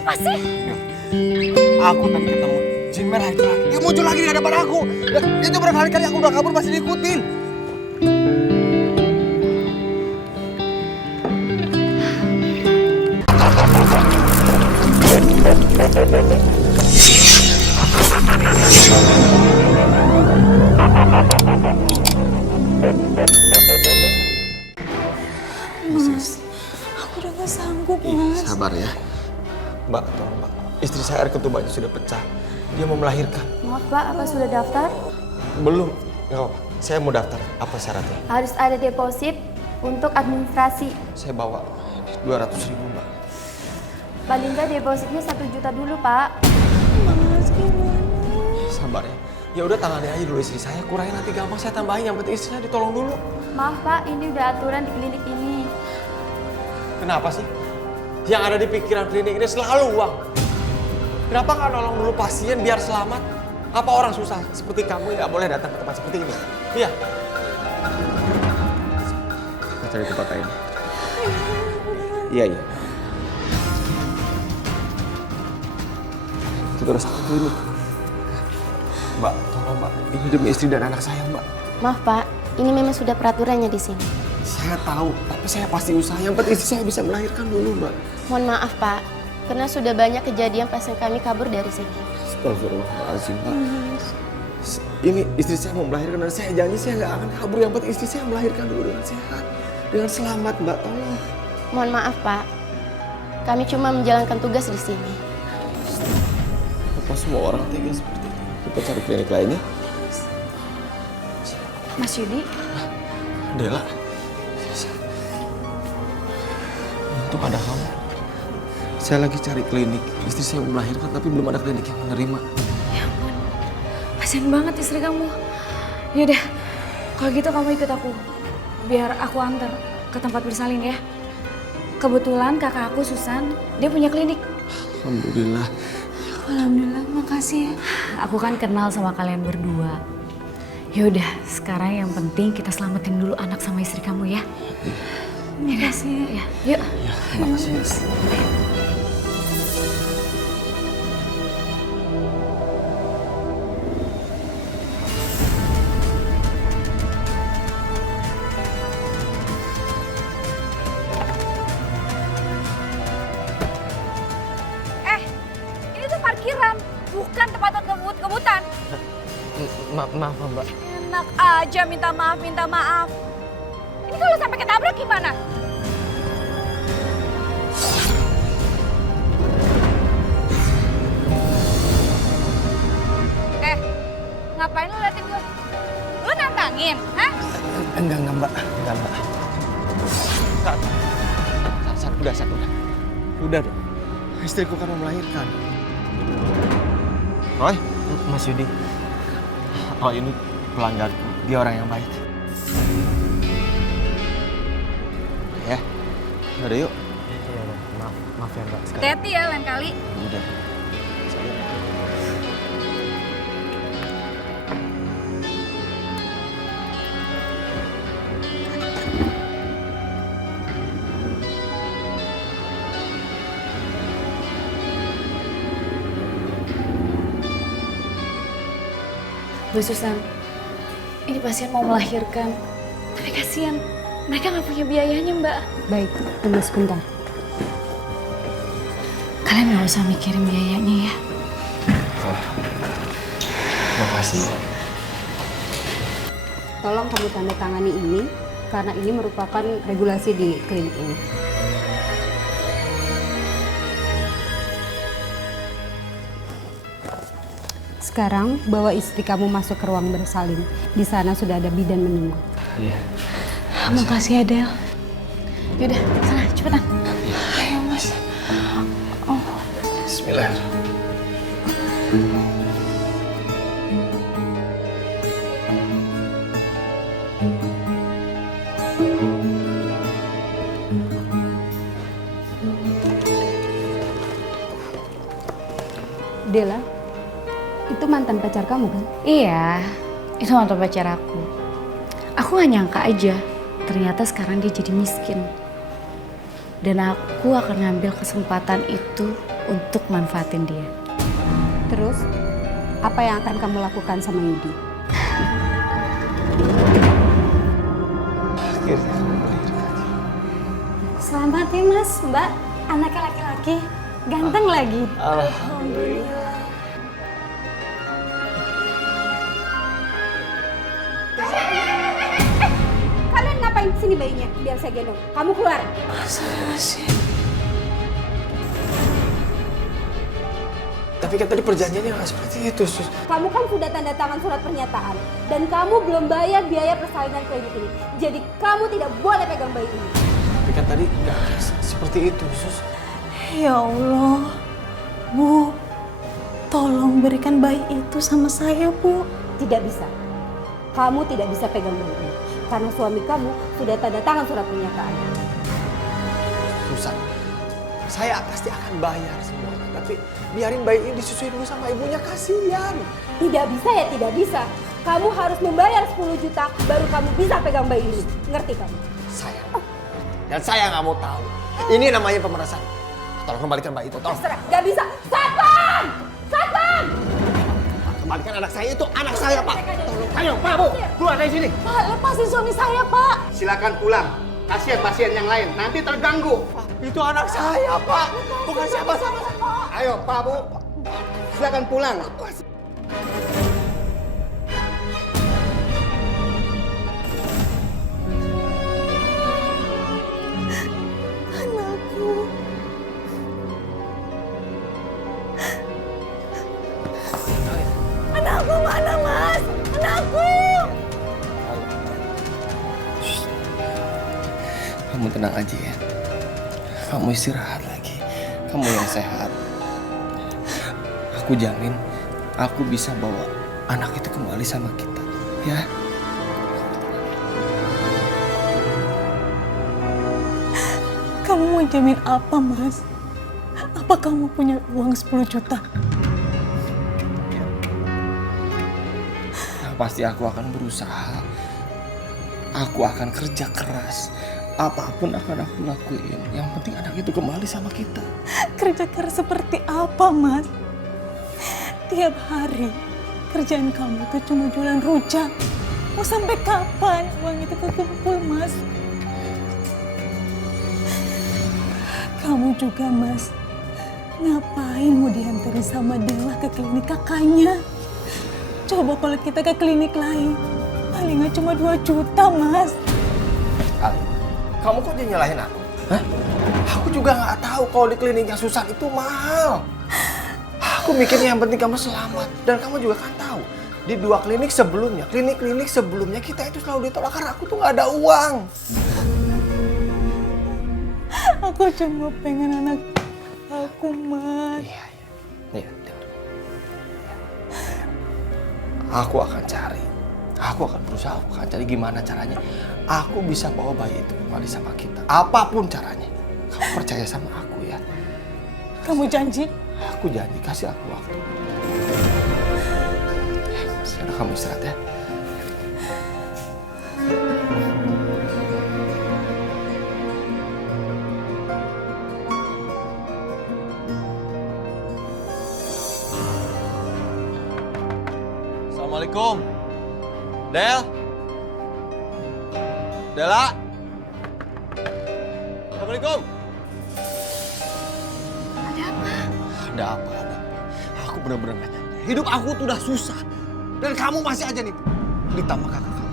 apa sih? Aku tadi ketemu jin merah itu lagi. Dia muncul lagi di hadapan aku. Dan itu berkali-kali aku udah kabur masih diikutin. Mas, aku udah gak sanggup, Mas. Sabar ya. Mbak, tolong Mbak. Istri saya air ketubanya sudah pecah. Dia mau melahirkan. Maaf Pak, apa sudah daftar? Belum. Nggak apa-apa. Saya mau daftar. Apa syaratnya? Harus ada deposit untuk administrasi. Saya bawa 200.000 Mbak. Paling nggak depositnya 1 juta dulu Pak. Mas, gimana? Sabar ya. Ya udah tangani aja dulu istri saya. Kurangin nanti gampang saya tambahin. Yang penting istrinya ditolong dulu. Maaf Pak, ini udah aturan di klinik ini. Kenapa sih? Yang ada di pikiran klinik ini selalu uang. Kenapa nggak nolong dulu pasien biar selamat? Apa orang susah seperti kamu nggak boleh datang ke tempat seperti ini? Iya. Kita cari tempat lain. Iya, iya. Kita udah sampai klinik. Mbak, tolong Mbak. Ini demi istri dan anak saya, Mbak. Maaf Pak, ini memang sudah peraturannya di sini. Saya tahu, tapi saya pasti usaha. Yang penting istri saya bisa melahirkan dulu, Mbak. Mohon maaf Pak, karena sudah banyak kejadian pasien kami kabur dari sini. Astagfirullahaladzim, Pak. Ini istri saya mau melahirkan dan saya janji saya nggak akan kabur. Yang penting istri saya melahirkan dulu dengan sehat, dengan selamat, Mbak. Tolong. Mohon maaf Pak, kami cuma menjalankan tugas di sini. Apa semua orang tega seperti itu? Kita cari klinik lainnya. Mas Yudi, Dela. Untung ada kamu. Saya lagi cari klinik. Istri saya mau melahirkan tapi belum ada klinik yang menerima. ya ampun. Kasian banget istri kamu. Yaudah, kalau gitu kamu ikut aku. Biar aku antar ke tempat bersalin ya. Kebetulan kakak aku Susan, dia punya klinik. Alhamdulillah. Alhamdulillah, makasih ya. Aku kan kenal sama kalian berdua. Yaudah, sekarang yang penting kita selamatin dulu anak sama istri kamu ya. Makasih ya. Yuk. Ya, makasih. Ini tuh parkiran, bukan tempat kebut-kebutan. Maaf, Mbak. Enak aja minta maaf, minta maaf. Ini kalau sampai ketabrak gimana? Ngapain lu liatin gue? Lu nantangin, hah? Enggak, Mbak. Enggak, Mbak. Sat, udah. Udah dong. Istriku kan mau melahirkan. Roy, Mas Yudi. Roy ini pelangganku. Dia orang yang baik. Ya, udah yuk. Maaf ya Mbak. Hati-hati ya lain kali. Udah. Saya. Bu Susan, ini pasien mau melahirkan. Tapi kasihan, mereka nggak punya biayanya Mbak. Baik, tunggu sebentar. Kalian nggak usah mikirin biayanya ya. Oh, makasih. Tolong kamu tanda tangani ini karena ini merupakan regulasi di klinik ini. Sekarang bawa istri kamu masuk ke ruang bersalin. Di sana sudah ada bidan menunggu. Iya. Makasih ya Del. Yaudah, sana cepetan. Ayo Mas. Oh. Bismillah. Dela, itu mantan pacar kamu kan? Iya, itu mantan pacar aku. Aku gak nyangka aja, ternyata sekarang dia jadi miskin. Dan aku akan ngambil kesempatan itu untuk manfaatin dia. Terus, apa yang akan kamu lakukan sama Yudi? Akhirnya kamu melahirkan. Selamat ya Mas, Mbak. Anaknya laki-laki, ganteng lagi. Alhamdulillah. Kalian ngapain sini bayinya? Biar saya gendong. Kamu keluar. Tapi kan tadi perjanjiannya nggak seperti itu, Sus. Kamu kan sudah tanda tangan surat pernyataan. Dan kamu belum bayar biaya persalinan klinik ini. Jadi kamu tidak boleh pegang bayi ini. Tapi kan tadi nggak seperti itu, Sus. Ya Allah, Bu, tolong berikan bayi itu sama saya, Bu. Tidak bisa. Kamu tidak bisa pegang bayi ini. Karena suami kamu sudah tanda tangan surat pernyataan. Susan, saya pasti akan bayar semuanya. Tapi biarin bayi ini disusui dulu sama ibunya, kasihan. Tidak bisa ya tidak bisa. Kamu harus membayar 10 juta baru kamu bisa pegang bayi ini. Ngerti kamu? Saya. Dan saya nggak mau tahu. Ini namanya pemerasan. Tolong kembalikan bayi itu, tolong. Terserah. Gak bisa. Satpam! Satpam! Kembalikan anak saya itu, anak saya, Pak. Tolong, ayo, Pak, Bu, keluar dari sini. Pak, lepasin suami saya, Pak. Silakan pulang. Kasihan pasien yang lain, nanti terganggu. Itu anak saya, Pak. Bukan siapa-siapa. Ayo, Pak, Bu. Silakan pulang. Anakku. Anakku mana, Mas? Anakku. Kamu tenang aja ya. Kamu istirahat lagi. Kamu yang sehat. Aku jamin aku bisa bawa anak itu kembali sama kita. Ya. Kamu mau jamin apa, Mas? Apa kamu punya uang 10 juta? Nah, pasti aku akan berusaha. Aku akan kerja keras. Apapun akan aku lakuin. Yang penting anak itu kembali sama kita. Kerja keras seperti apa, Mas? Tiap hari kerjaan kamu itu cuma jualan rujak. Mau sampai kapan uang itu kekumpul, Mas? Kamu juga, Mas. Ngapain mau diantarin sama Dewa ke klinik kakaknya? Coba kalau kita ke klinik lain, palingan cuma 2 juta, Mas. Ali, kamu kok jadi nyalahin aku? Hah? Aku juga nggak tahu kalau di kliniknya Susan itu mahal. Aku mikirnya yang penting kamu selamat. Dan kamu juga kan tahu, di 2 klinik sebelumnya, klinik-klinik sebelumnya kita itu selalu ditolak karena aku tuh nggak ada uang. Aku cuma pengen anak aku, Mas. Iya. Dengar. Aku akan cari. Aku akan berusaha, aku akan cari gimana caranya. Aku bisa bawa bayi itu kembali sama kita. Apapun caranya. Kamu percaya sama aku ya. Kamu janji? Aku janji, kasih aku waktu. Sekarang kamu istirahat ya. Assalamualaikum. Del. Dela. Assalamualaikum. Ada apa? Aku benar-benar gak nyangka. Hidup aku tuh udah susah. Dan kamu masih aja nih. Ditambah kakak kamu.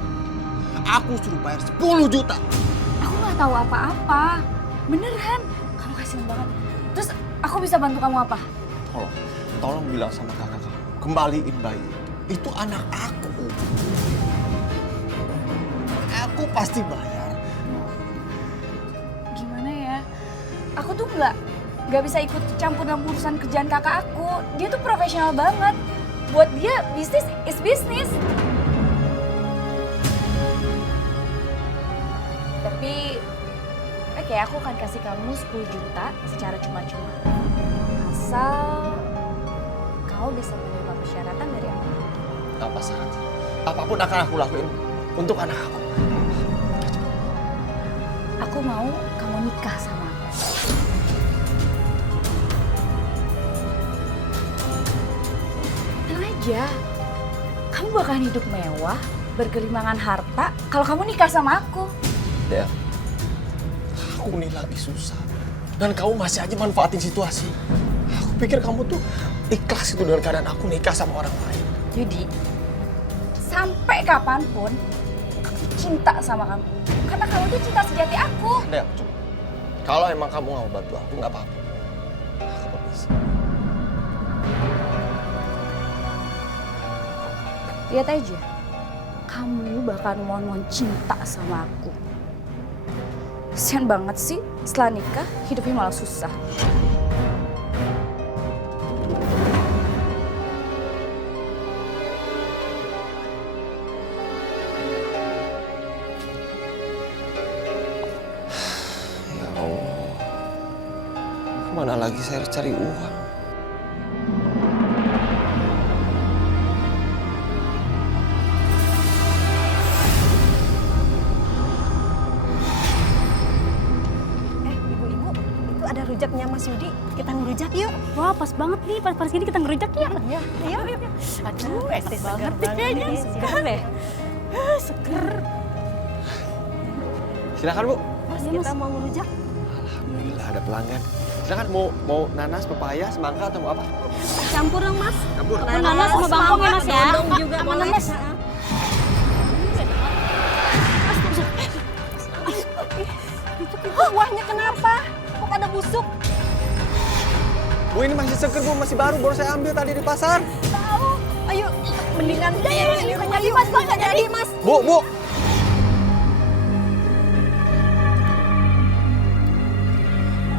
Aku suruh bayar 10 juta. Aku nggak tahu apa-apa. Beneran. Kamu kasihan banget. Terus aku bisa bantu kamu apa? Tolong bilang sama kakak kamu. Kembaliin bayi. Itu anak aku. Aku pasti bayar. Gimana ya? Aku tuh nggak bisa ikut campur dalam urusan kerjaan kakak aku. Dia tuh profesional banget. Buat dia bisnis is bisnis. Tapi oke, aku akan kasih kamu 10 juta secara cuma-cuma. Asal kau bisa menerima persyaratan dari aku. Apa syaratnya? Apapun akan aku lakuin untuk anak aku. Aku mau kamu nikah sama aku. Iya, kamu bakalan hidup mewah, bergelimangan harta kalau kamu nikah sama aku. Del, aku nih lagi susah. Dan kamu masih aja manfaatin situasi. Aku pikir kamu tuh ikhlas itu dengan keadaan aku nikah sama orang lain. Yudi, sampai kapanpun aku cinta sama kamu. Karena kamu tuh cinta sejati aku. Del, coba. Kalau emang kamu gak mau bantu aku, gak apa-apa. Aku permisi. Lihat aja, kamu bakal mohon-mohon cinta sama aku. Kasian banget sih, setelah nikah hidupnya malah susah. Ya Allah, kemana lagi saya harus cari uang? Ibu-ibu, itu ada rujaknya Mas Yudi. Kita ngerujak yuk. Wah, pas banget nih. Pas gini kita ngerujak yuk. Iya. Ayo. Aduh, segar banget kayaknya. Segar deh. Seger. Silakan, Bu. Mas, kita mau ngerujak. Alhamdulillah ada pelanggan. Silakan mau nanas, pepaya, semangka atau mau apa? Campur dong, Mas. Campur. Nanas sama bangkong ya, Mas ya. Dodong juga Sama boleh. nanas. Itu kuahnya kenapa? Kok ada busuk? Bu, ini masih seger, Bu. Masih baru saya ambil tadi di pasar. Tahu. Ayo, mendingan ini jadi Mas, nggak jadi Mas. Bu.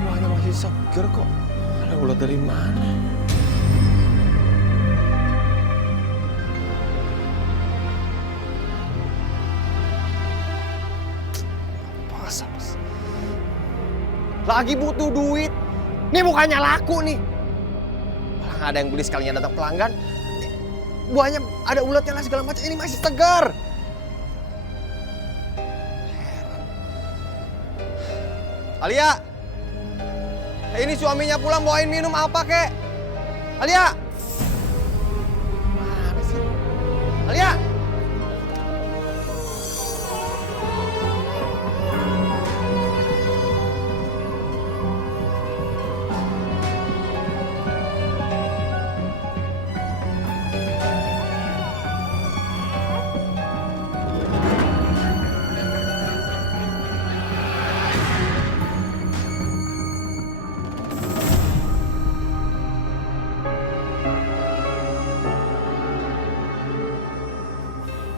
Buahnya masih seger kok. Ada ulat dari mana? Pas. Lagi butuh duit. Ini bukannya laku nih. Malah nggak ada yang beli sekalinya datang pelanggan. Buahnya ada ulatnya lah segala macam. Ini masih segar. Alia, ini suaminya pulang bawain minum apa kek? Alia, mana sih? Alia.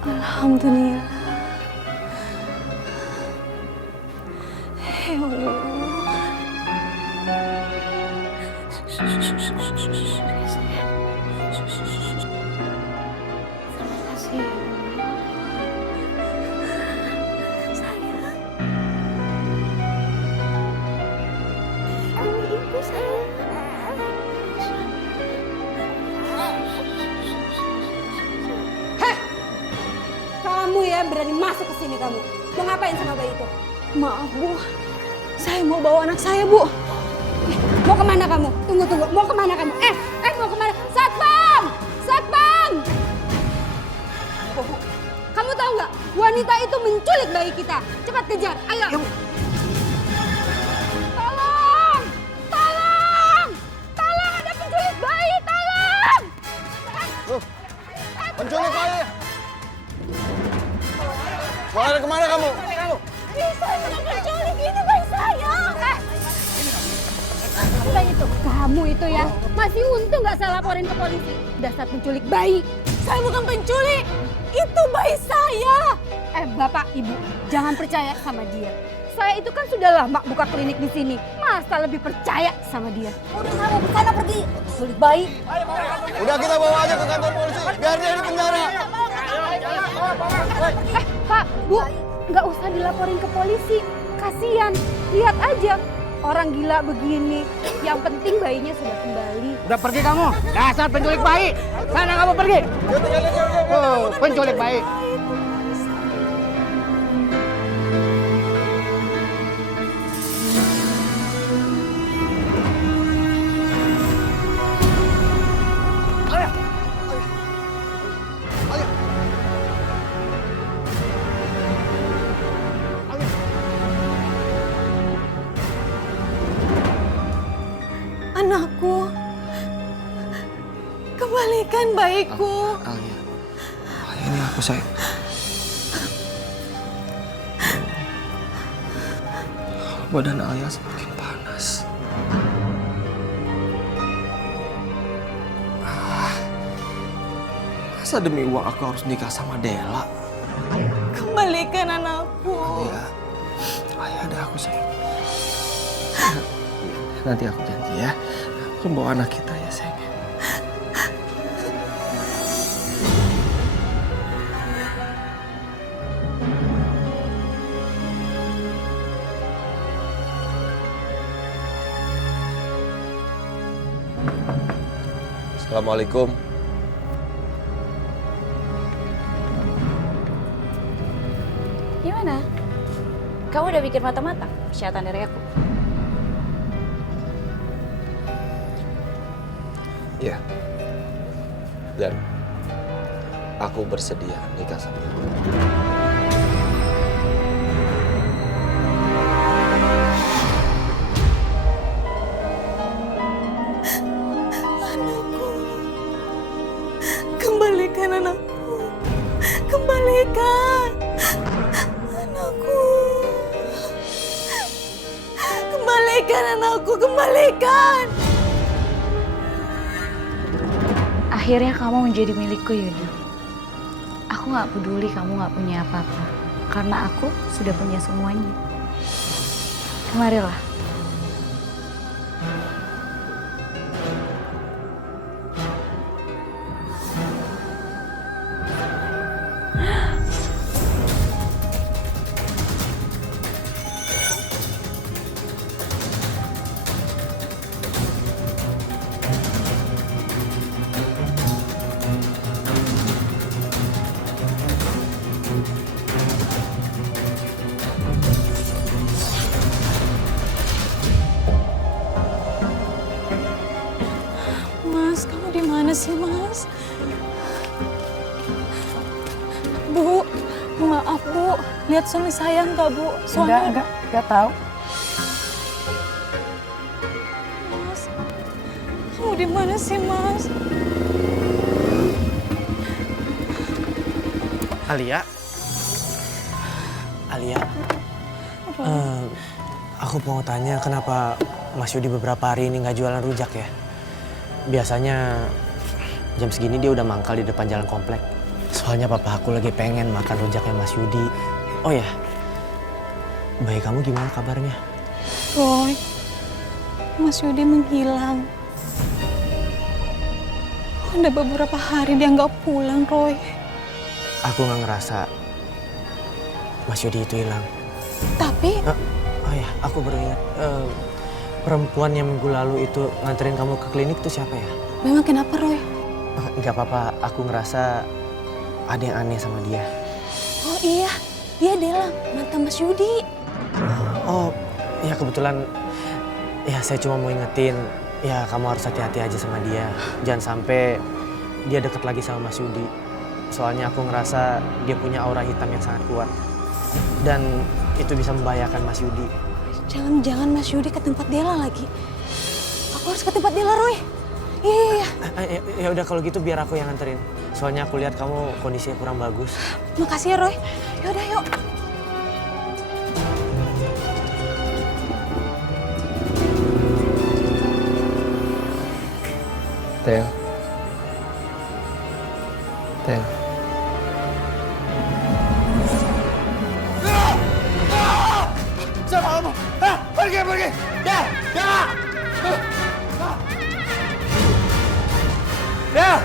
Alhamdulillah. Ya Allah. Kamu ya berani masuk ke sini kamu. Mau ngapain sama bayi itu? Maaf, Bu. Saya mau bawa anak saya, Bu. Mau kemana kamu? Tunggu. Mau kemana kamu? Mau kemana? Satpam! Satpam! Kamu tahu nggak? Wanita itu menculik bayi kita. Cepat kejar. Ayo. Tolong! Tolong! Tolong! Ada penculik bayi. Tolong! Penculik bayi. Mau lari kemana kamu? Saya bukan penculik. Ini bayi saya. Udah itu. Kamu itu ya. Masih untung nggak saya laporin ke polisi. Dasar penculik bayi. Saya bukan penculik. Itu bayi saya. Bapak, Ibu, jangan percaya sama dia. Saya itu kan sudah lama buka klinik di sini. Masa lebih percaya sama dia? Udah kamu ke sana pergi. Culik bayi. Udah kita bawa aja ke kantor polisi. Biar dia di penjara. Pak, Bu, nggak usah dilaporin ke polisi. Kasian, lihat aja. Orang gila begini. Yang penting bayinya sudah kembali. Udah pergi kamu. Dasar penculik bayi. Sana kamu pergi. Oh, penculik bayi. kembalikan bayiku. Alia. Ini aku sayang. Badan Alia semakin panas. Masa demi uang aku harus nikah sama Dela? Kembalikan anakku. Alia. Ayah ada aku sayang. Nanti aku janji ya. Aku bawa anak kita ya sayang. Assalamualaikum. Gimana? Kamu udah bikin matang-matang persyaratan dari aku? Ya. Dan aku bersedia nikah sama kamu. Kembalikan anakku. Kembalikan anakku. Kembalikan anakku, kembalikan. Akhirnya kamu menjadi milikku, Yudi. Aku gak peduli kamu gak punya apa-apa. Karena aku sudah punya semuanya. Kemarilah. Mas, kamu di mana sih, Mas? Bu, maaf Bu, lihat suami saya enggak Bu? Soalnya Enggak tahu. Mas, kamu di mana sih, Mas? Alia? Alia? Aku mau tanya kenapa Mas Yudi beberapa hari ini nggak jualan rujak ya? Biasanya jam segini dia udah mangkal di depan jalan komplek. Soalnya papa aku lagi pengen makan rujaknya Mas Yudi. Oh ya, bayi kamu gimana kabarnya? Roy, Mas Yudi menghilang. Udah beberapa hari dia nggak pulang, Roy. Aku nggak ngerasa Mas Yudi itu hilang. Tapi, Oh ya, aku baru ingat. Perempuan yang minggu lalu itu nganterin kamu ke klinik itu siapa ya? memang kenapa, Roy? Nggak apa-apa, aku ngerasa ada yang aneh sama dia. Oh iya, dia Dela, mantan Mas Yudi. Oh, ya kebetulan ya saya cuma mau ingetin, ya kamu harus hati-hati aja sama dia. Jangan sampai dia deket lagi sama Mas Yudi. Soalnya aku ngerasa dia punya aura hitam yang sangat kuat. Dan itu bisa membahayakan Mas Yudi. Jangan-jangan Mas Yudi ke tempat Dela lagi. Aku harus ke tempat Dela, Roy. Iya. Ya udah kalau gitu biar aku yang nganterin. Soalnya aku lihat kamu kondisinya kurang bagus. Makasih ya, Roy. Yaudah, yuk. Tel. Tel. Siapa kamu? Hah? Pergi! Del! Del! Del!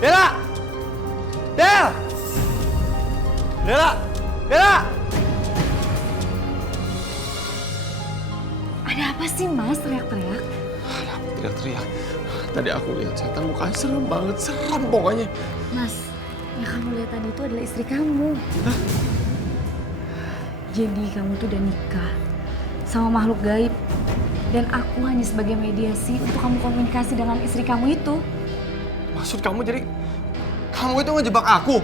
Dela! Del! Dela! Dela! Ada apa sih, Mas, teriak-teriak? Teriak-teriak. Tadi aku lihat setan mukanya serem banget, seram pokoknya. Mas, yang kamu lihat tadi itu adalah istri kamu. Hah? Jadi kamu tuh udah nikah sama makhluk gaib. Dan aku hanya sebagai mediasi untuk kamu komunikasi dengan istri kamu itu. Maksud kamu jadi kamu itu ngejebak aku?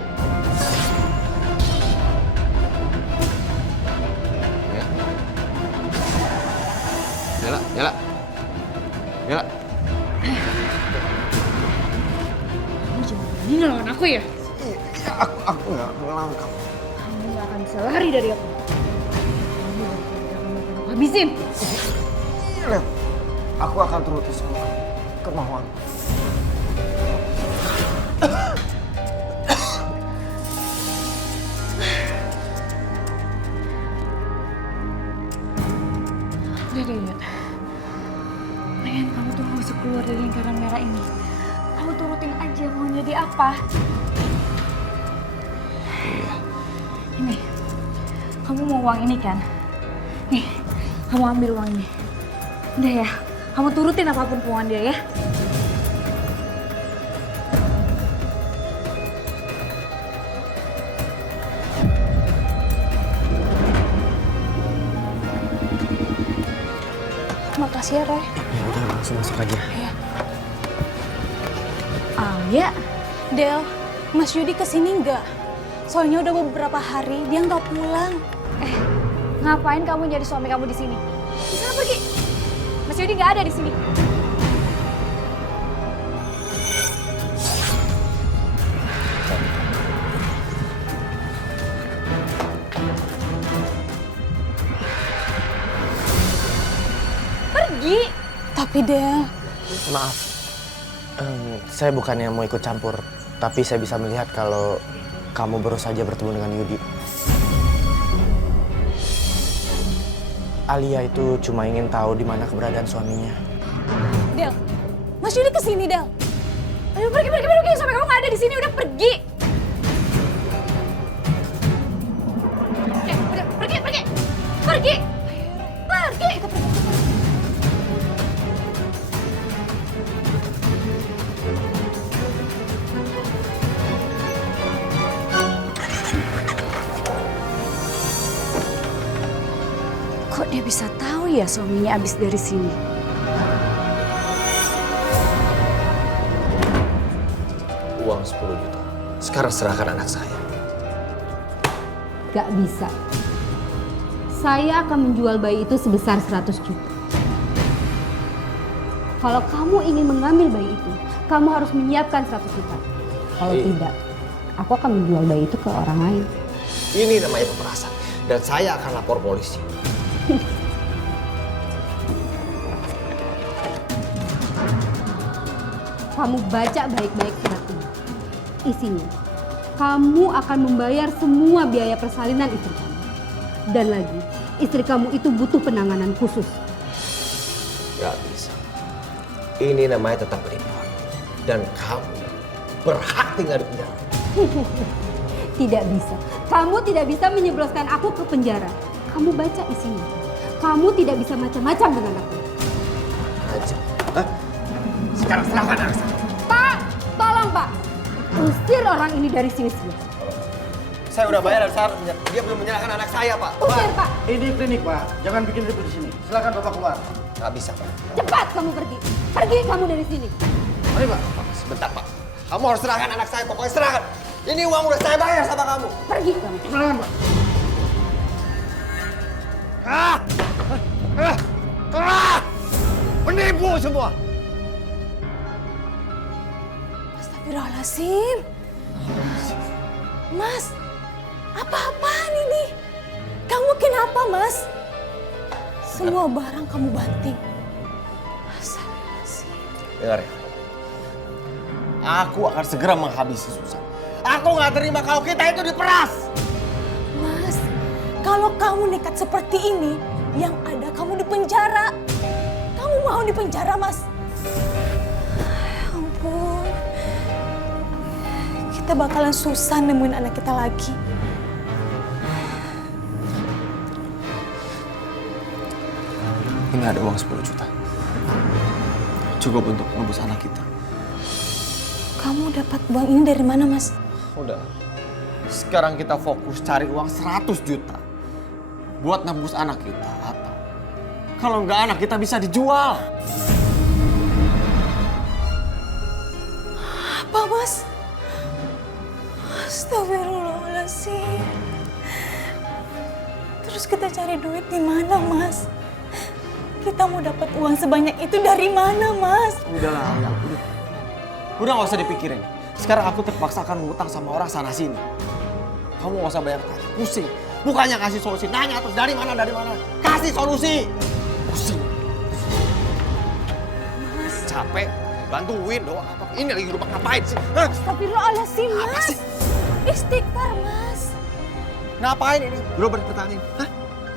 Ya. Dela. lawan kamu. Kamu gak akan bisa lari dari aku. Kamu akan aku habisin. Lihat, aku akan turuti semua kemauan. Udah. Pengen kamu tuh gak usah keluar dari lingkaran merah ini. Kamu turutin aja mau jadi apa. Ini, kamu mau uang ini kan? Nih, kamu ambil uang ini. Udah ya, kamu turutin apapun kemauan dia ya. Makasih ya, Roy. Ya udah langsung masuk aja. Ya, Del, Mas Yudi kesini nggak? Soalnya udah beberapa hari dia nggak pulang. ngapain kamu jadi suami kamu di sini? Di sana pergi. Mas Yudi nggak ada di sini. Pergi. Tapi Del, Maaf, saya bukannya mau ikut campur, tapi saya bisa melihat kalau kamu baru saja bertemu dengan Yudi. Alia itu cuma ingin tahu di mana keberadaan suaminya. Del, Mas Yudi kesini Del. Ayo pergi sampai kamu nggak ada di sini. Udah pergi. Udah pergi. Kok dia bisa tahu ya suaminya abis dari sini? Uang 10 juta. Sekarang serahkan anak saya. Gak bisa. Saya akan menjual bayi itu sebesar 100 juta. Kalau kamu ingin mengambil bayi itu, kamu harus menyiapkan 100 juta. Kalau tidak, aku akan menjual bayi itu ke orang lain. Ini namanya pemerasan. Dan saya akan lapor polisi. Kamu baca baik-baik surat ini. Isinya, kamu akan membayar semua biaya persalinan istri kamu. Dan lagi, istri kamu itu butuh penanganan khusus. Gak bisa. Ini namanya tetap penipuan. Dan kamu berhak tinggal di penjara. Tidak bisa. Kamu tidak bisa menyebloskan aku ke penjara. Kamu baca isinya. Kamu tidak bisa macam-macam dengan aku. Aja. Hah? Sekarang serahkan anak saya. Pak, tolong Pak. Usir orang ini dari sini. Saya udah bayar dan dia belum menyerahkan anak saya, Pak. Usir Pak. Ini klinik, Pak. Jangan bikin ribut di sini. Silakan Bapak keluar. Gak bisa, Pak. Cepat kamu pergi. Pergi kamu dari sini. Mari, Pak. Sebentar, Pak. Kamu harus serahkan anak saya. Pokoknya serahkan. Ini uang udah saya bayar sama kamu. Pergi kamu. Silakan, Pak. Penipu semua. Astagfirullahaladzim. Mas, apa-apaan ini? Kamu kenapa, Mas? Semua barang kamu banting. Astagfirullahaladzim. Dengar ya. Aku akan segera menghabisi Susan. Aku gak terima kalau kita itu diperas. Mas, kalau kamu nekat seperti ini, yang ada kamu di penjara. Kamu mau di penjara, Mas? Ya ampun. Kita bakalan susah nemuin anak kita lagi. Ini ada uang 10 juta. Cukup untuk nebus anak kita. Kamu dapat uang ini dari mana, Mas? Udah. Sekarang kita fokus cari uang 100 juta. Buat nebus anak kita. Atau kalau nggak anak kita bisa dijual. Apa, Mas? Astagfirullahaladzim. Terus kita cari duit di mana, Mas? Kita mau dapat uang sebanyak itu dari mana, Mas? Udahlah, udah. Udah nggak usah dipikirin. Sekarang aku terpaksa akan ngutang sama orang sana sini. Kamu gak usah banyak tanya, pusing. Bukannya kasih solusi, nanya terus dari mana. Kasih solusi. Pusing. Capek, bantuin doang. Ini lagi gerobak ngapain sih? Hah? Astagfirullahaladzim, Apa Mas. sih? Istighfar, Mas. Ngapain ini? Gerobak petani. Hah?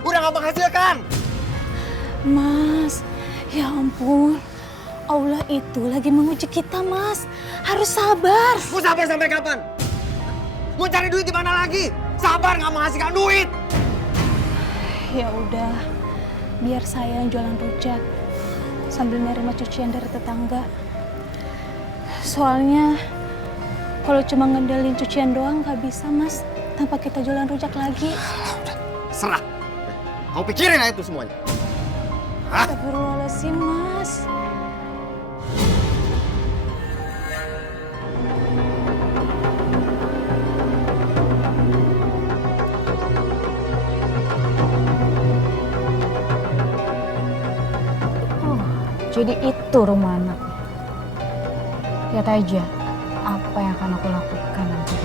Udah gak menghasilkan. Mas, ya ampun. Allah itu lagi menguji kita, Mas. Harus sabar. Mau sabar sampai kapan? Mau cari duit di mana lagi? Sabar nggak menghasilkan duit. Ya udah, biar saya yang jualan rujak sambil nerima cucian dari tetangga. Soalnya kalau cuma ngandelin cucian doang nggak bisa, Mas. Tanpa kita jualan rujak lagi. Udah, serah. Kau pikirin aja itu semuanya. Hah? Astagfirullahaladzim, Mas. Jadi itu rumah anak. Lihat aja apa yang akan aku lakukan nanti.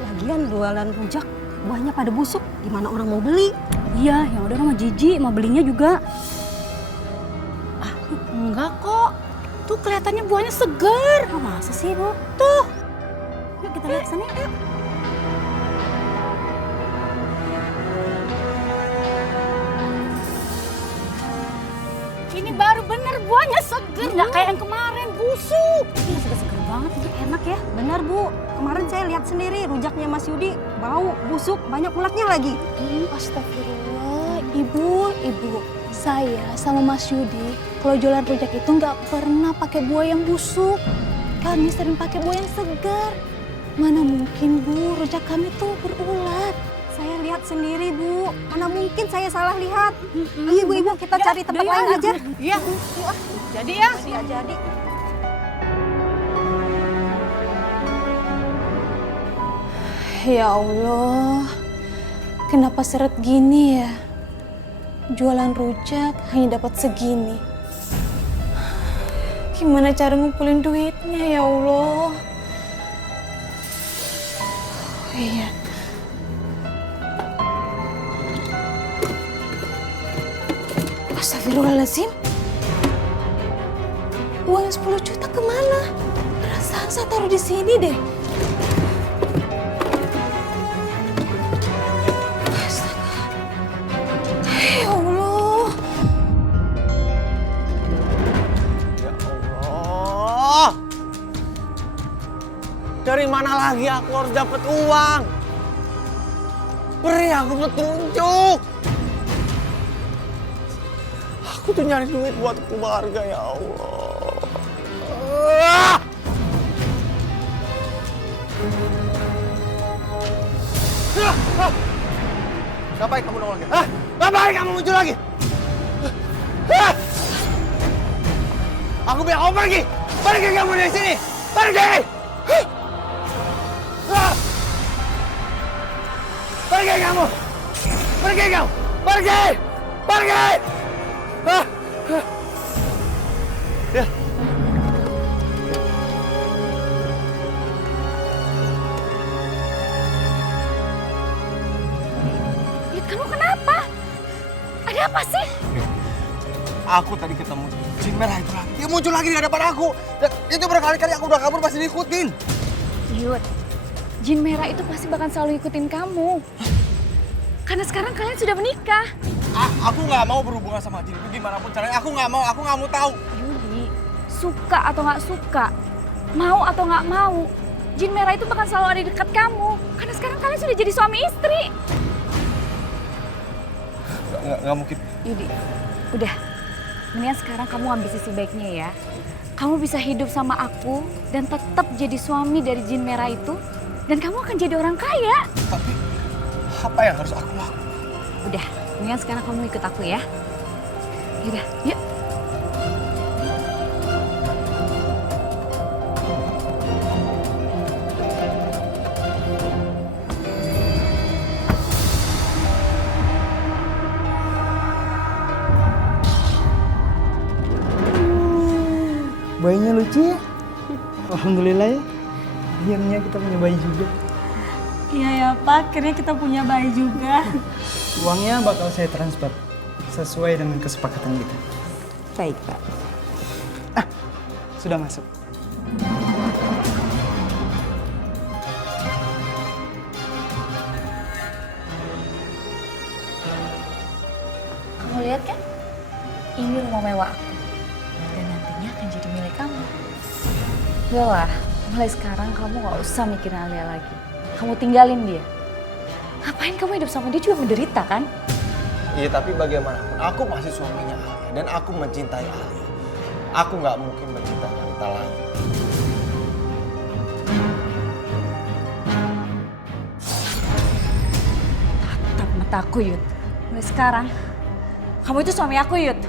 Lagian jualan rujak buahnya pada busuk, gimana orang mau beli? Iya, yang ada orang mau jijik, mau belinya juga. Enggak kok. Tuh kelihatannya buahnya segar. Ah, masa sih, Bu? Tuh. Yuk kita lihat sana yuk. Ini baru bener buahnya segar. Nggak kayak yang kemarin busuk. Ini segar-segar banget, ini enak ya. Benar, Bu. Kemarin saya lihat sendiri rujaknya Mas Yudi bau, busuk, banyak ulatnya lagi. Astagfirullah. Ibu. Saya sama Mas Yudi kalau jualan rujak itu nggak pernah pakai buah yang busuk. Kami sering pakai buah yang segar. Mana mungkin, Bu, rujak kami tuh berulat. Saya lihat sendiri, Bu. Mana mungkin saya salah lihat. Ayo, Ibu, kita cari tempat lain aja. Iya. Jadi ya. Iya, jadi. Ya Allah, kenapa seret gini ya? Jualan rujak hanya dapat segini. Gimana cara ngumpulin duitnya ya Allah? Oh, iya. Astagfirullahaladzim. Uang 10 juta kemana? Perasaan saya taruh di sini deh. Ya Allah. Ya Allah. Dari mana lagi aku harus dapat uang? Beri aku petunjuk. Aku tuh nyari duit buat keluarga, ya Allah. Ngapain kamu nongol lagi? Hah? Ngapain kamu muncul lagi? Hah? Aku bilang kamu pergi! Pergi kamu dari sini! Pergi! Hah? Pergi kamu! Pergi kamu! Pergi! Pergi! Hah? Hah? Ya. Yud, kamu kenapa? Ada apa sih? Aku tadi ketemu jin merah itu lagi. Dia muncul lagi di hadapan aku. Dan itu berkali-kali aku udah kabur pasti diikutin. Yud, jin merah itu pasti bakal selalu ikutin kamu. Karena sekarang kalian sudah menikah. Aku nggak mau berhubungan sama jin itu gimana pun caranya. Aku nggak mau tahu. Yudi, suka atau nggak suka, mau atau nggak mau, jin merah itu bakal selalu ada di dekat kamu. Karena sekarang kalian sudah jadi suami istri. Nggak mungkin. Yudi, udah. Mendingan sekarang kamu ambil sisi baiknya ya. Kamu bisa hidup sama aku dan tetap jadi suami dari jin merah itu. Dan kamu akan jadi orang kaya. Tapi apa yang harus aku lakukan? Udah, mendingan sekarang kamu ikut aku ya. Yaudah, yuk. bayinya lucu ya. Alhamdulillah ya. Akhirnya kita punya bayi juga. Iya ya Pak, akhirnya kita punya bayi juga. Uangnya bakal saya transfer sesuai dengan kesepakatan kita. Baik Pak. Sudah masuk. Kamu lihat kan? Ini rumah mewah aku. Dan nantinya akan jadi milik kamu. Bella, mulai sekarang kamu gak usah mikirin Alia lagi. Kamu tinggalin dia. Ngapain kamu hidup sama dia juga menderita kan? Iya, tapi bagaimanapun aku masih suaminya Alia dan aku mencintai Alia. Aku nggak mungkin mencintai wanita lain. Tatap mataku, Yud. Mulai sekarang, kamu itu suami aku, Yud.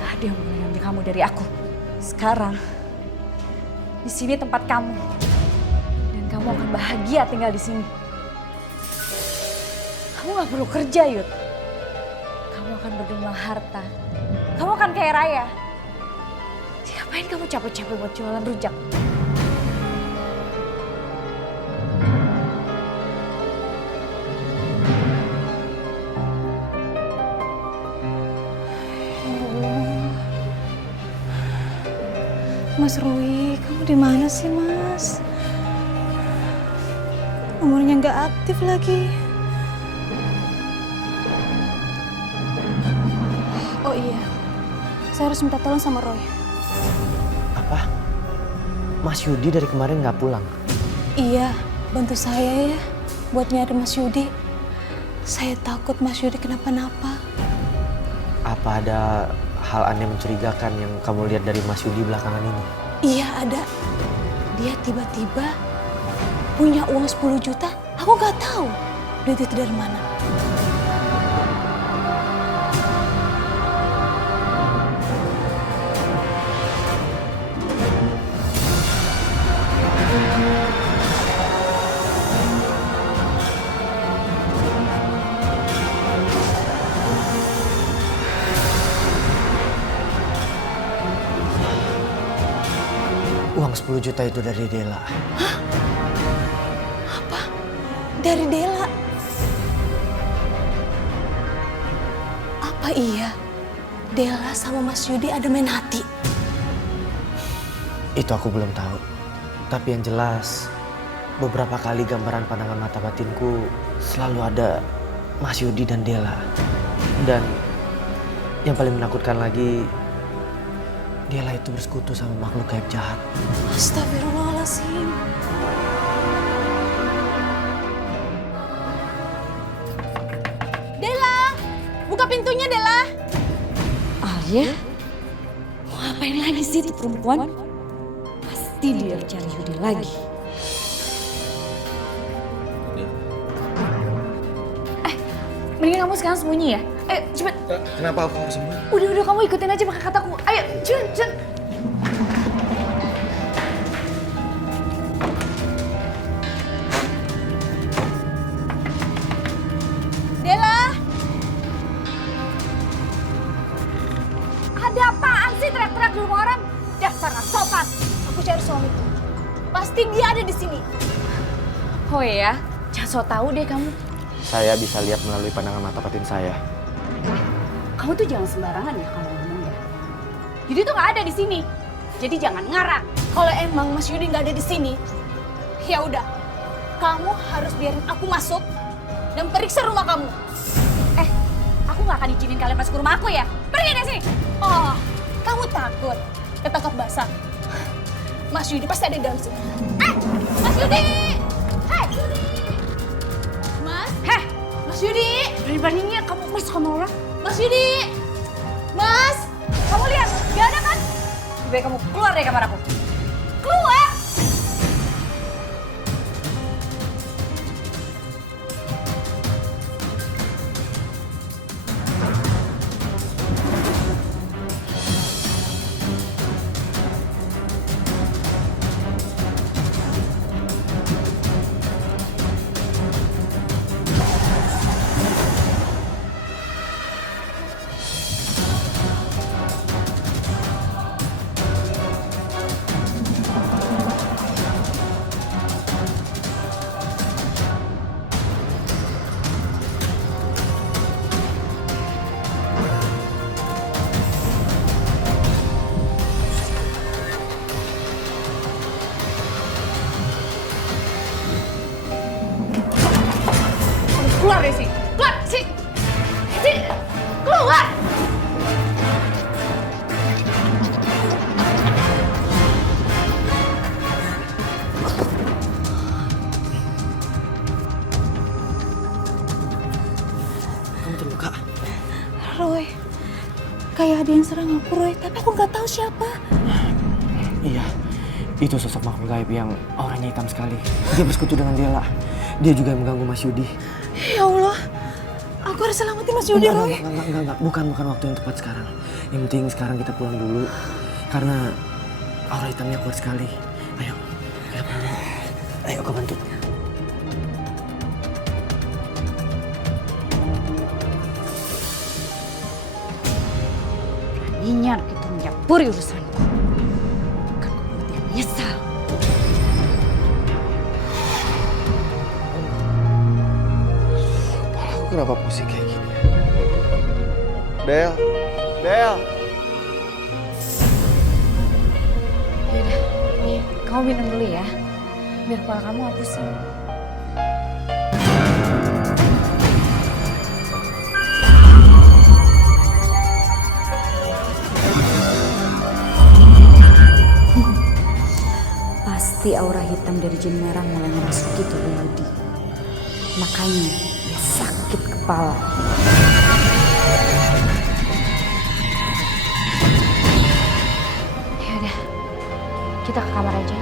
Gak ada yang boleh ngambil kamu dari aku. Sekarang, di sini tempat kamu. Dan kamu akan bahagia tinggal di sini. Kamu gak perlu kerja, Yud. Kamu akan berjumlah harta. Kamu akan kaya raya. Jadi ngapain kamu capek-capek buat jualan rujak? Mas Rui, kamu di mana sih, Mas? Nomornya nggak aktif lagi. Oh iya, saya harus minta tolong sama Roy. Apa? Mas Yudi dari kemarin nggak pulang? Iya, bantu saya ya buat nyari Mas Yudi. Saya takut Mas Yudi kenapa-napa. Apa ada hal aneh mencurigakan yang kamu lihat dari Mas Yudi belakangan ini? Iya ada. Dia tiba-tiba punya uang 10 juta. Aku nggak tahu duit itu dari mana. Uang 10 juta itu dari Dela. Hah? Apa? Dari Dela? Apa iya Dela sama Mas Yudi ada main hati? Itu aku belum tahu. Tapi yang jelas, beberapa kali gambaran pandangan mata batinku selalu ada Mas Yudi dan Dela. Dan yang paling menakutkan lagi, Dela itu bersekutu sama makhluk gaib jahat. Astagfirullahaladzim. Dela! Buka pintunya, Dela! Alia? Mau ngapain lagi sih itu perempuan? Pasti dia cari Yudi lagi. Mendingan kamu sekarang sembunyi ya. Ayo, cepet. Kenapa aku harus sembunyi? Udah, kamu ikutin aja pakai kataku. Ayo, cepet. Dela! Ada apaan sih teriak-teriak di rumah orang? Dasar nggak sopan. Aku cari suamiku. Pasti dia ada di sini. Oh iya, jangan so tau deh kamu. Saya bisa lihat melalui pandangan mata batin saya. Kamu tuh jangan sembarangan ya kalau ngomong ya. Yudi tuh nggak ada di sini. Jadi jangan ngarang. Kalau emang Mas Yudi nggak ada di sini, ya udah, kamu harus biarin aku masuk dan periksa rumah kamu. Aku nggak akan izinin kalian masuk ke rumah aku ya. Pergi dari sini. Oh, kamu takut ketangkap basah? Mas Yudi pasti ada di dalam sini. Mas Yudi! Mas Yudi! Berani-beraninya kamu masuk sama orang. Mas Yudi! Mas! Kamu lihat, nggak ada kan? Lebih baik kamu keluar dari kamar aku. Keluar! Kamu terluka? Roy, kayak ada yang serang aku Roy, tapi aku nggak tahu siapa. Iya, itu sosok makhluk gaib yang auranya hitam sekali. Dia bersekutu dengan Dela. Dia juga yang mengganggu Mas Yudi. Ya Allah, aku harus selamatin Mas Yudi, Roy. Enggak. Bukan waktu yang tepat sekarang. Yang penting sekarang kita pulang dulu. Karena aura hitamnya kuat sekali. Ayo, kita pulang dulu. Ayo, aku bantu. Beraninya kita mencampuri urusanku. Akan kubuat dia menyesal. Aku kenapa pusing kayak gini? Del. Yaudah, nih kamu minum dulu ya. Biar kepala kamu nggak pusing. Pasti aura hitam dari jin merah mulai memasuki tubuh Yudi. Makanya dia sakit kepala. Yaudah, kita ke kamar aja.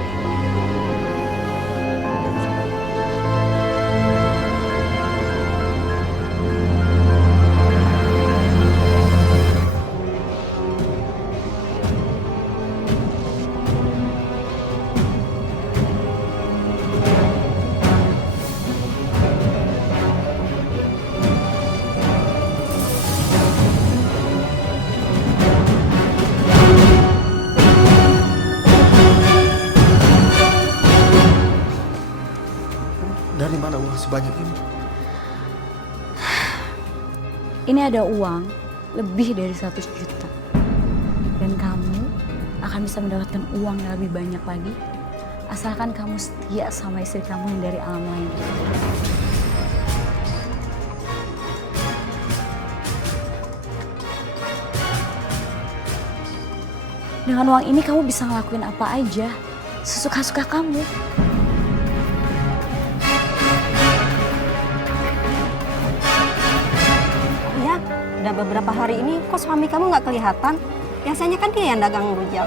Dari mana uang sebanyak ini? Ini ada uang lebih dari 100 juta. Dan kamu akan bisa mendapatkan uang yang lebih banyak lagi. Asalkan kamu setia sama istri kamu yang dari alam lain. Dengan uang ini kamu bisa ngelakuin apa aja. Sesuka-suka kamu. Ya, udah beberapa hari ini kok suami kamu nggak kelihatan? Biasanya kan dia yang dagang rujak.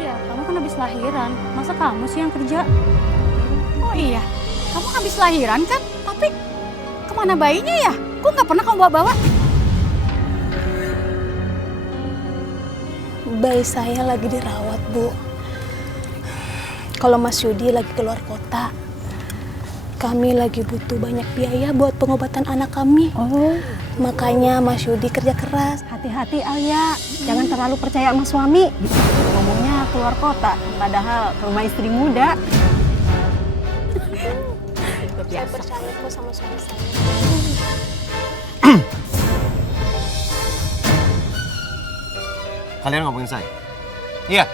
Iya, kamu kan habis lahiran. Masa kamu sih yang kerja? Oh iya, kamu habis lahiran kan? Tapi kemana bayinya ya? Kok nggak pernah kamu bawa-bawa? Bayi saya lagi dirawat, Bu. Kalau Mas Yudi lagi keluar kota. Kami lagi butuh banyak biaya buat pengobatan anak kami. Oh, Makanya Mas Yudi kerja keras. hati-hati Alia, jangan terlalu percaya sama suami. Ngomongnya keluar kota, padahal ke rumah istri muda. Saya percaya kok sama suami saya. Kalian ngomongin saya? Iya.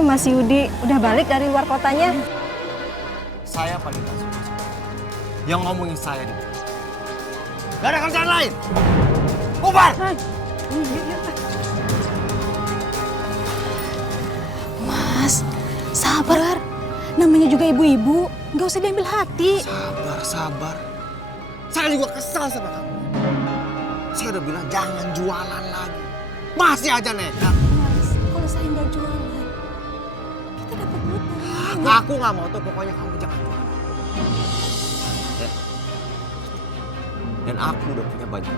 Mas Yudi udah balik dari luar kotanya. Saya paling gak suka yang ngomongin saya di bos. Gak ada kerjaan lain. Bubar! Mas, sabar. Namanya juga ibu-ibu, nggak usah diambil hati. Sabar. Saya juga kesal sama kamu. Saya udah bilang jangan jualan lagi. Masih aja nekat. Mas, kalau saya nggak jualan, kita dapat utang. Aku nggak mau tuh, pokoknya kamu jangan jualan. Dan aku udah punya baju.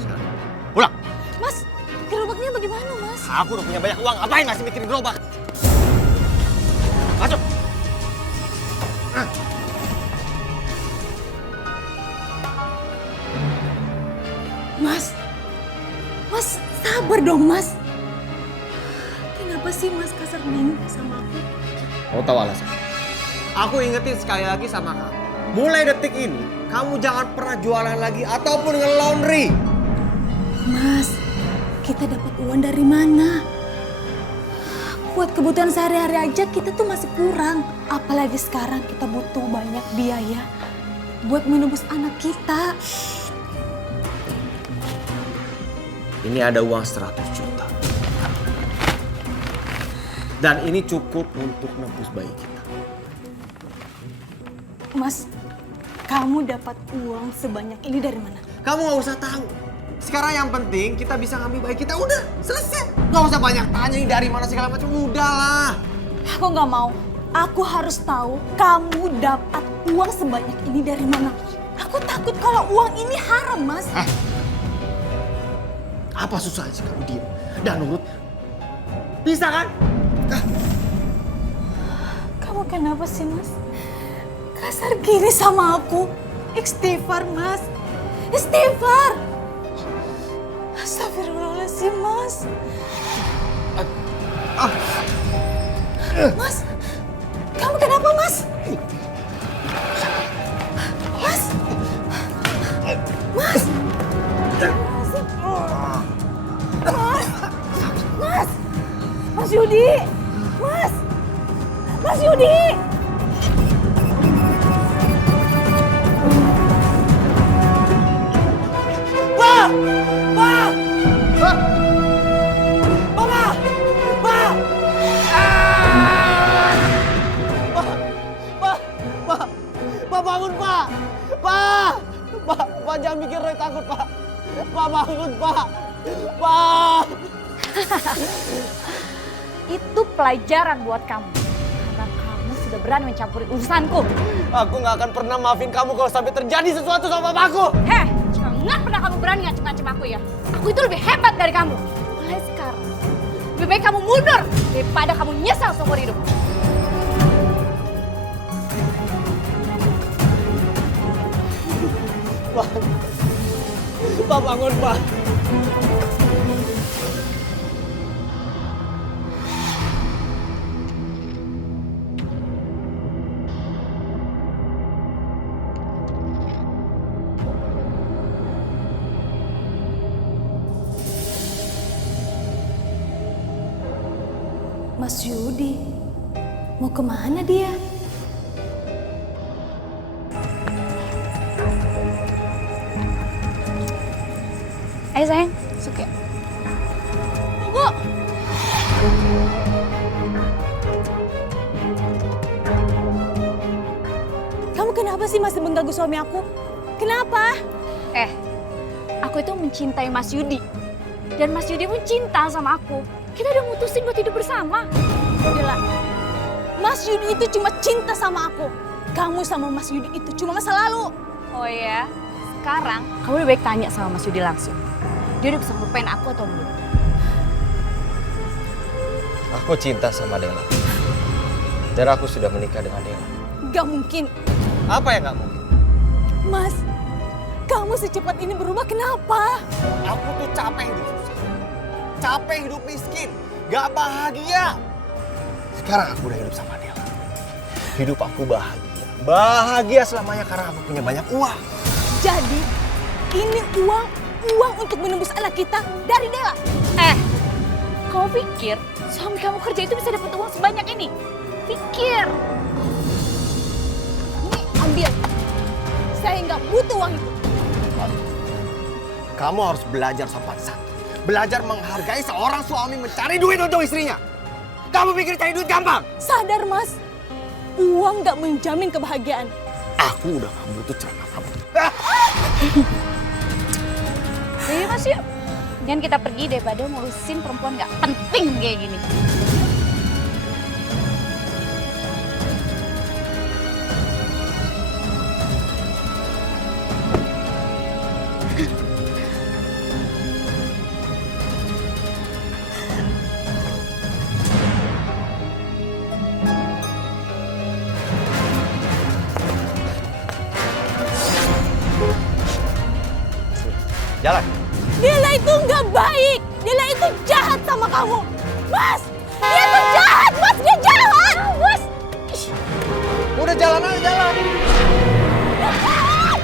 Sekarang, pulang. Mas, gerobaknya bagaimana, Mas? Aku udah punya banyak uang, ngapain masih mikirin gerobak? Masuk. Mas, sabar dong, Mas. Kenapa sih Mas kasar banget sama aku? Kamu tahu alasan? Aku ingetin sekali lagi sama kamu. Mulai detik ini, kamu jangan pernah jualan lagi ataupun nge-laundry. Mas, kita dapat uang dari mana? Buat kebutuhan sehari-hari aja kita tuh masih kurang. Apalagi sekarang kita butuh banyak biaya buat menebus anak kita. Ini ada uang 100 juta. Dan ini cukup untuk nebus bayi kita. Mas, Kamu dapat uang sebanyak ini dari mana? Kamu nggak usah tahu. Sekarang yang penting kita bisa ngambil bayi kita, udah selesai. Nggak usah banyak tanya ini dari mana segala macam, udahlah. Aku nggak mau. Aku harus tahu kamu dapat uang sebanyak ini dari mana. Aku takut kalau uang ini haram, Mas. Hah? Apa susahnya sih kamu diem dan nurut? Bisa kan? Kamu kenapa sih, Mas? Kasar gini sama aku. Istighfar, Mas. Istighfar. Astagfirullahaladzim, Mas. Mas, kamu kenapa, Mas? Mas. Mas. Mas. Mas Yudi. Mas. Mas Yudi. Pak! Pak! Pak! Pak! Pak! Pak bangun, Pak! Pak! Pak jangan bikin Roy takut, Pak! Pak bangun, Pak! Pak! Itu pelajaran buat kamu. Karena kamu sudah berani mencampuri urusanku. Aku nggak akan pernah maafin kamu kalau sampai terjadi sesuatu sama papaku! Heh, jangan pernah kamu berani ngancem-ngancem aku ya. Aku itu lebih hebat dari kamu. Mulai sekarang, lebih baik kamu mundur daripada kamu nyesal seumur hidup. Pak bangun, Pak! Mas Yudi, mau kemana dia? Ayo sayang, masuk ya. Tunggu! Kamu kenapa sih masih mengganggu suami aku? Kenapa? Aku itu mencintai Mas Yudi. Dan Mas Yudi pun cinta sama aku. Kita udah mutusin buat hidup bersama. Bella, Mas Yudi itu cuma cinta sama aku. Kamu sama Mas Yudi itu cuma masa lalu. Oh ya, sekarang kamu lebih baik tanya sama Mas Yudi langsung. Dia udah bisa ngelupain aku atau belum? Aku cinta sama Dela. Dan aku sudah menikah dengan Dela. Gak mungkin. Apa yang gak mungkin? Mas, kamu secepat ini berubah kenapa? Aku tuh capek hidup susah. Capek hidup miskin. Gak bahagia. Sekarang aku udah hidup sama Dela. Hidup aku bahagia. Bahagia selamanya karena aku punya banyak uang. Jadi, ini uang untuk menembus anak kita dari Dela. Kamu pikir suami kamu kerja itu bisa dapat uang sebanyak ini? Pikir. Ini ambil. Saya nggak butuh uang itu. Kamu harus belajar sopan santun. Belajar menghargai seorang suami mencari duit untuk istrinya. Kamu pikir cari duit gampang? Sadar, Mas. Uang nggak menjamin kebahagiaan. Aku udah gak butuh ceramah kamu. Jadi Mas yuk. Jangan kita pergi daripada ngurusin perempuan nggak penting kayak gini. Jalan. Dela itu nggak baik. Dela itu jahat sama kamu. Mas, dia tuh jahat. Mas, dia jahat. Mas. Udah jalan aja, jalan. Mas.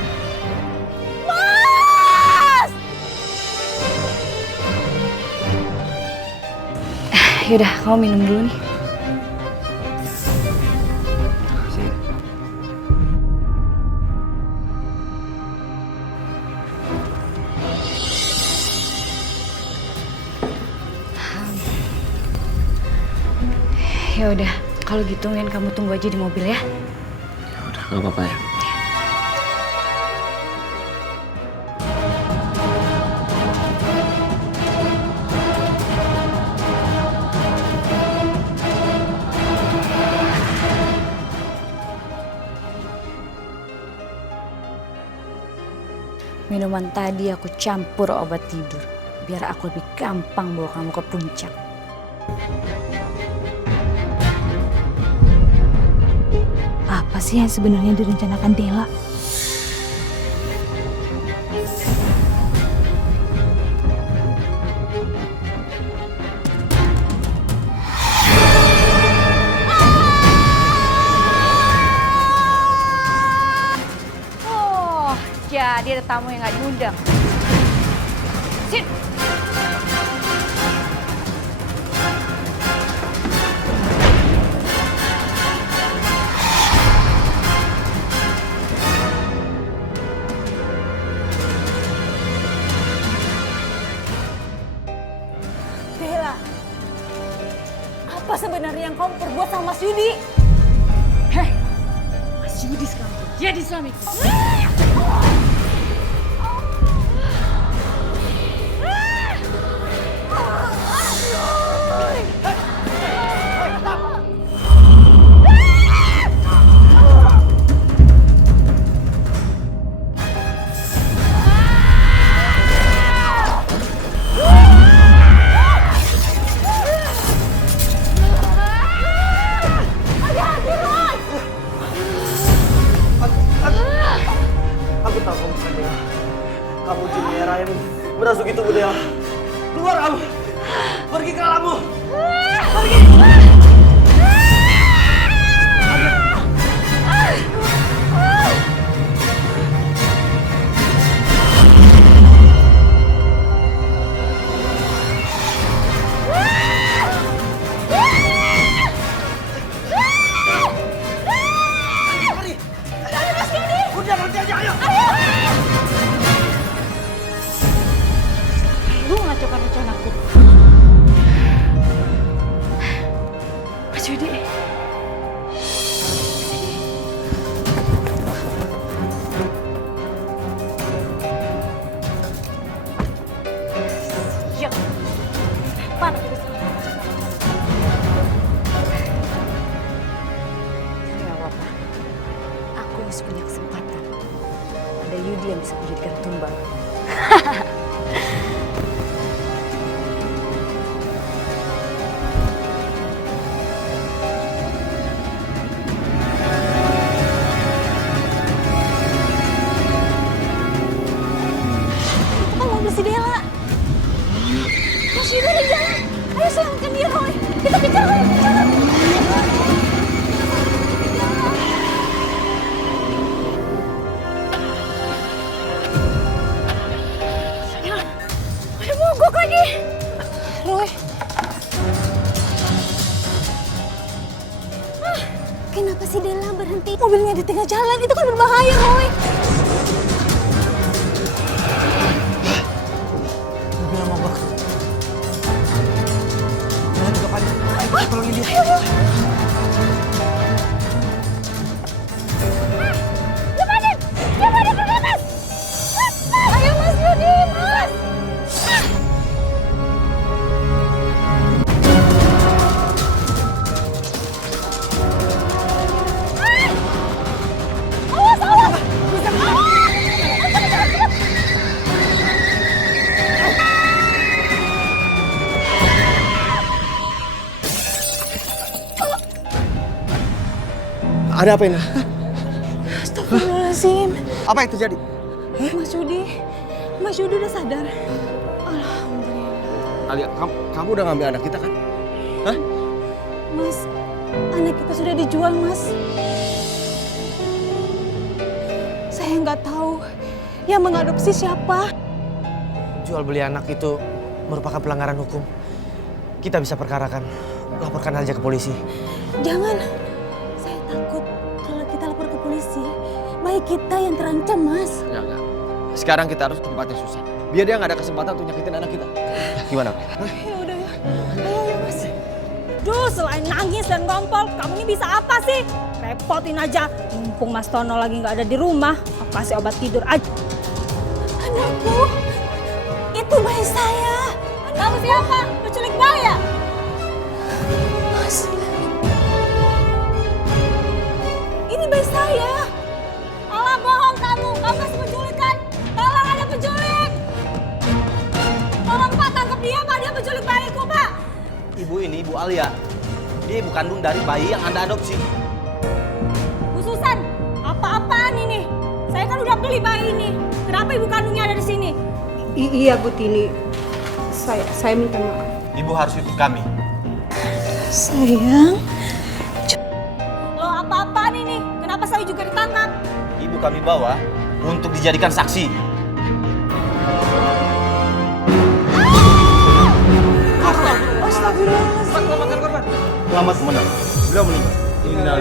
Yaudah, kamu minum dulu nih. Ya udah, kalau gitu Min kamu tunggu aja di mobil ya. Ya udah, nggak apa-apa ya. Minuman tadi aku campur obat tidur. Biar aku lebih gampang bawa kamu ke puncak. Apa sih yang sebenarnya direncanakan Dela? Oh, jadi ada tamu yang gak diundang. Sit. Bella, apa sebenarnya yang kamu perbuat sama Mas Yudi? Heh, Mas Yudi sekarang jadi suamiku. Aku tahu kamu bukan Dela. Kamu jin merah yang merasuki tubuh Dela. Keluar kamu! Pergi ke alammu! Pergi! Udah nanti aja, ayo! Lu ngacaukan rencanaku. Mas Yudi. Siap. Cepat. Gak apa-apa. Aku masih punya kesempatan. Ada Yudi yang bisa kujadikan tumbal. Kita mau bersih Bella. Mas Yudi ada jalan. Ayo selamatkan dia, Roy. Kita kejar, Roy. Kejar. Ada mogok lagi. Roy. Kenapa sih Della berhenti? Mobilnya di tengah jalan, itu kan berbahaya, Roy. Mobilnya mogok. Dela juga panik. Ayo tolongin dia. Ayo. Lepasin! Lepasin ke atas! Ayo Mas Yudi, Mas! Awas, awas! Ada apa ini? Astagfirullahaladzim. Apa yang terjadi? Mas Yudi udah sadar. Alia, kamu udah ngambil anak kita kan? Hah? Mas, anak kita sudah dijual, Mas. Saya nggak tahu yang mengadopsi siapa. Jual beli anak itu merupakan pelanggaran hukum. Kita bisa perkarakan. Laporkan aja ke polisi. Jangan. Saya takut kalau kita lapor ke polisi, bayi kita yang terancam, Mas. Enggak. Sekarang kita harus ke tempat yang susah. Biar dia nggak ada kesempatan untuk nyakitin anak kita. Gimana? Hah? Ya udah ya. Ayo, Mas. Duh, selain nangis dan ngompol, kamu ini bisa apa sih? Repotin aja. Mumpung Mas Tono lagi nggak ada di rumah, aku kasih obat tidur aja. Anakku, itu bayi saya. Kamu siapa? Penculik bayi ya? Mas, ini bayi saya. Alah bohong kamu kasih penculikan. Tolong ada Ibu ini, Ibu Alia, dia ibu kandung dari bayi yang Anda adopsi. Bu Susan, apa-apaan ini? Saya kan udah beli bayi ini. Kenapa ibu kandungnya ada di sini? Iya Bu Tini, saya minta maaf. Ibu harus ikut kami. Sayang, Loh, apa-apaan ini? Kenapa saya juga ditangkap? Ibu kami bawa untuk dijadikan saksi. Selamat menang. Beliau meninggal.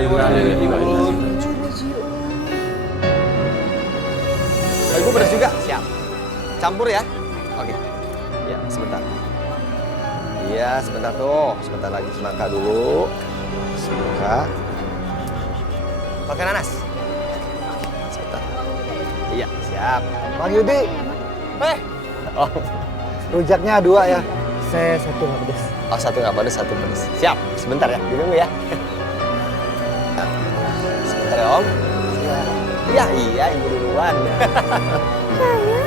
Oh, Ibu beres juga? Siap. Campur ya? Oke. Ya, sebentar. Iya, sebentar tuh. Sebentar lagi semangka dulu. Semangka. Pakai nanas. Oke, sebentar. Iya, siap. Bang Yudi, Oh, rujaknya 2 ya. Saya satu nggak pedes. oh satu nggak pedes, satu pedes. Siap. Sebentar ya, ditunggu ya. Nah, sebentar ya Om. Iya, iya, Ibu duluan. Sayang.